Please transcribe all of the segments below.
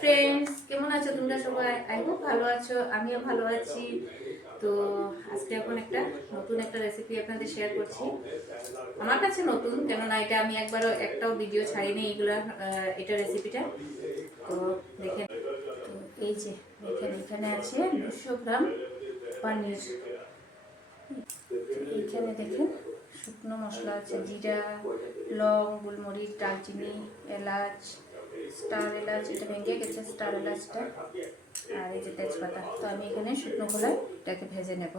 Friends, কেমন আছো তোমরা সবাই? আই হোপ ভালো আছো, আমিও ভালো আছি। তো আজকে এখন নতুন একটা রেসিপি আপনাদের শেয়ার করছি। আমার কাছে নতুন, কেননা এটা আমি একটাও ভিডিও ছাড়িনি এটা রেসিপিটা। তো দেখেন, তো এই যে দেখেন, এখানে আছে 200 গ্রাম পনির। এইখানে দেখেন শুকনো মশলা আছে, জিরা, লং, গোলমরিচ, দারচিনি, এলাচ, স্টার এলাচ, এটা ভেঙে গেছে স্টার এলাচটা, আর এই যে তেজপাতা। তো আমি এখানে শুকনো খোলায় এটাকে ভেজে নেব।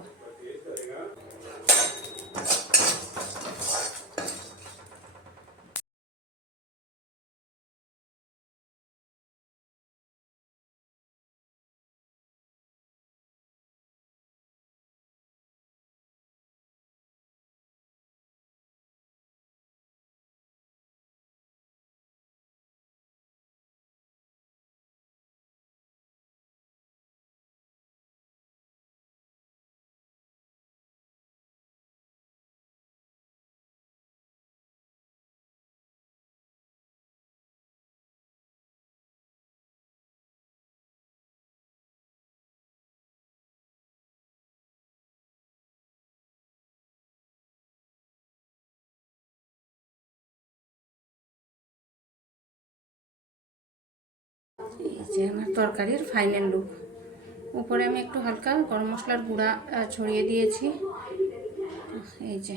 এই যে আমার তরকারির ফাইনাল লুক। উপরে আমি একটু হালকা গরম মশলার গুঁড়া ছড়িয়ে দিয়েছি। এই যে